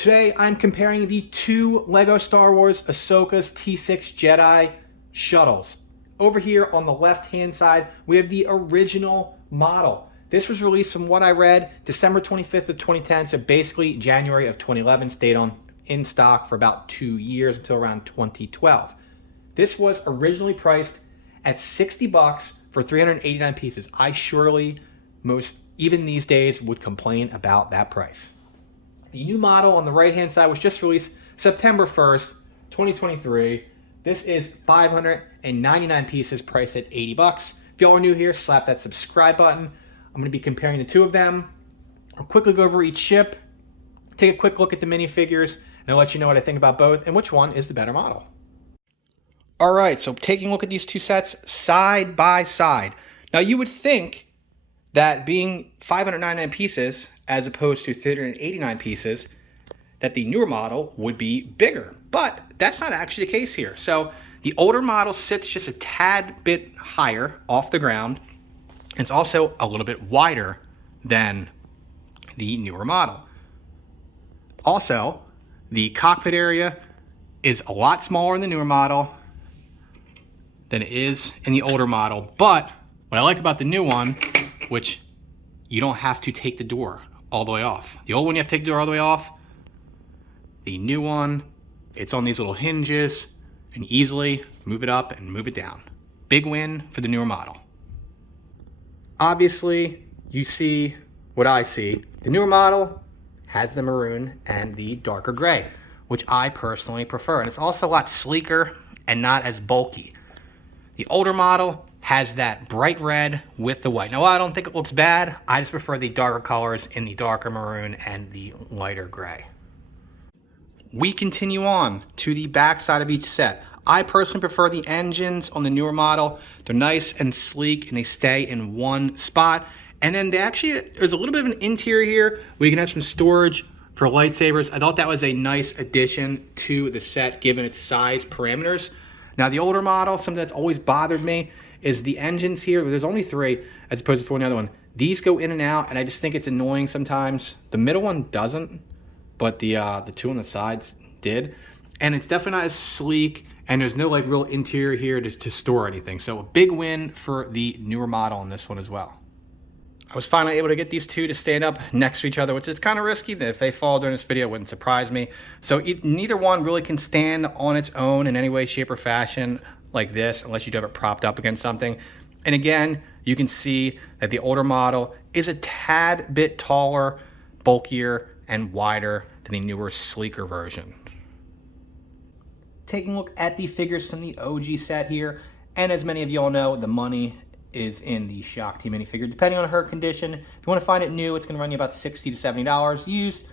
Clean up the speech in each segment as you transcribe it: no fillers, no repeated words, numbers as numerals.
Today, I'm comparing the two LEGO Star Wars Ahsoka's T-6 Jedi Shuttles. Over here on the left-hand side, we have the original model. This was released, from what I read, December 25th of 2010, so basically January of 2011, stayed in stock for about 2 years until around 2012. This was originally priced at $60 for 389 pieces. I surely, even these days, would complain about that price. The new model on the right-hand side was just released September 1st, 2023. This is 599 pieces, priced at $80. If y'all are new here, slap that subscribe button. I'm going to be comparing the two of them. I'll quickly go over each ship, take a quick look at the minifigures, and I'll let you know what I think about both and which one is the better model. All right, so taking a look at these two sets side by side. Now, you would think that being 599 pieces as opposed to 389 pieces, that the newer model would be bigger, but that's not actually the case here. So the older model sits just a tad bit higher off the ground. It's also a little bit wider than the newer model. Also, the cockpit area is a lot smaller in the newer model than it is in the older model. But what I like about the new one, which you don't have to take the door all the way off. The old one, you have to take the door all the way off. The new one, it's on these little hinges and easily move it up and move it down. Big win for the newer model. Obviously, you see what I see. The newer model has the maroon and the darker gray, which I personally prefer. And it's also a lot sleeker and not as bulky. The older model has that bright red with the white. Now, I don't think it looks bad. I just prefer the darker colors in the darker maroon and the lighter gray. We continue on to the back side of each set. I personally prefer the engines on the newer model. They're nice and sleek and they stay in one spot. And then there's a little bit of an interior here where you can have some storage for lightsabers. I thought that was a nice addition to the set given its size parameters. Now, the older model, something that's always bothered me is the engines here. There's only 3 as opposed to for another one. These go in and out, and I just think it's annoying sometimes. The middle one doesn't, but the 2 on the sides did. And it's definitely not as sleek, and there's no like real interior here to store anything. So a big win for the newer model on this one as well. I was finally able to get these two to stand up next to each other, which is kind of risky. That if they fall during this video, it wouldn't surprise me. So neither one really can stand on its own in any way, shape, or fashion like this, unless you do have it propped up against something. And again, you can see that the older model is a tad bit taller, bulkier, and wider than the newer, sleeker version. Taking a look at the figures from the OG set here, and as many of you all know, the money is in the Shaak minifigure. Depending on her condition, if you want to find it new, it's going to run you about $60 to $70. Used,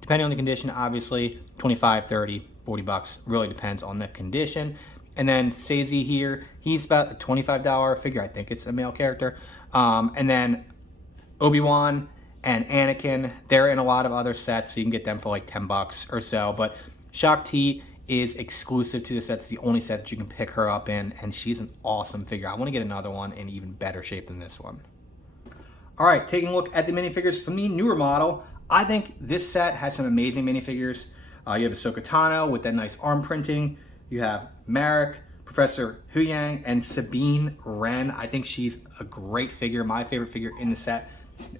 depending on the condition, obviously, $25, $30, $40. Really depends on the condition. And then Saesee here, he's about a $25 figure. I think it's a male character. And then Obi-Wan and Anakin, they're in a lot of other sets, so you can get them for like $10 or so. But Shaak is exclusive to the set. It's the only set that you can pick her up in, and she's an awesome figure. I want to get another one in even better shape than this one. All right, taking a look at the minifigures from the newer model, I think this set has some amazing minifigures. You have Ahsoka Tano with that nice arm printing. You have Marek, Professor Huyang, and Sabine Wren. I think she's a great figure, my favorite figure in the set.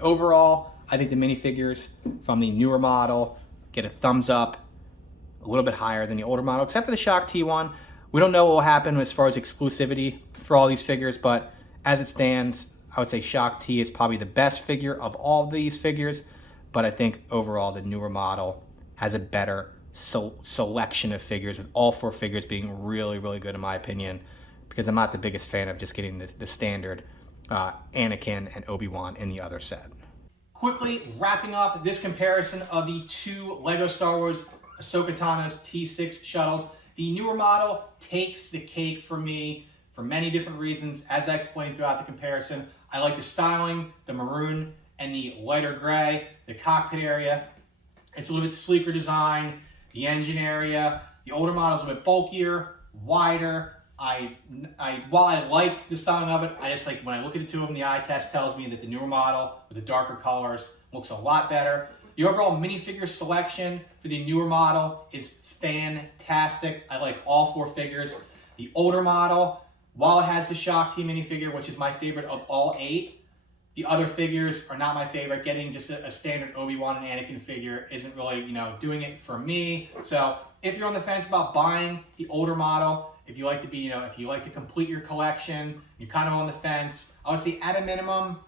Overall, I think the minifigures from the newer model get a thumbs up, a little bit higher than the older model, except for the Shaak one. We don't know what will happen as far as exclusivity for all these figures, but as it stands, I would say Shaak is probably the best figure of all of these figures, but I think overall the newer model has a better selection of figures, with all 4 figures being really, really good in my opinion, because I'm not the biggest fan of just getting the standard Anakin and Obi-Wan in the other set. Quickly wrapping up this comparison of the two LEGO Star Wars Ahsoka Tano's T-6 shuttles. The newer model takes the cake for me for many different reasons, as I explained throughout the comparison. I like the styling, the maroon and the lighter gray, the cockpit area. It's a little bit sleeker design. The engine area, the older model is a bit bulkier, wider. While I like the styling of it, I just like when I look at the two of them, the eye test tells me that the newer model with the darker colors looks a lot better. The overall minifigure selection for the newer model is fantastic. I like all 4 figures. The older model, while it has the Shaak T minifigure, which is my favorite of all 8, the other figures are not my favorite. Getting just a standard Obi-Wan and Anakin figure isn't really, doing it for me. So if you're on the fence about buying the older model, if you like to be, if you like to complete your collection, you're kind of on the fence, I would say at a minimum,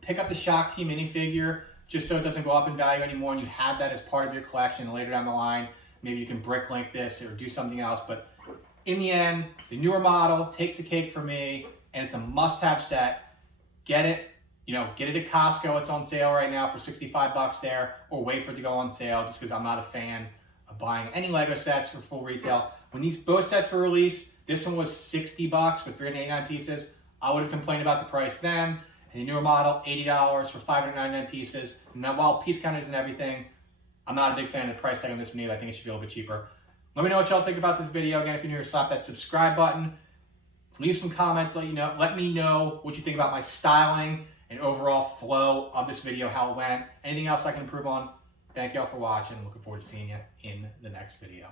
pick up the Shaak T minifigure just so it doesn't go up in value anymore and you have that as part of your collection. And later down the line, maybe you can bricklink this or do something else. But in the end, the newer model takes the cake for me, and it's a must-have set. Get it. Get it at Costco. It's on sale right now for $65 there, or wait for it to go on sale just because I'm not a fan of buying any Lego sets for full retail. When both sets were released, this one was $60 with 389 pieces. I would have complained about the price then. And the newer model, $80 for 599 pieces. Now, while piece count isn't everything, I'm not a big fan of the price tag on this one either. I think it should be a little bit cheaper. Let me know what y'all think about this video. Again, if you're new here, slap that subscribe button. Leave some comments. Let me know what you think about my styling and overall flow of this video, how it went. Anything else I can improve on? Thank y'all for watching. Looking forward to seeing you in the next video.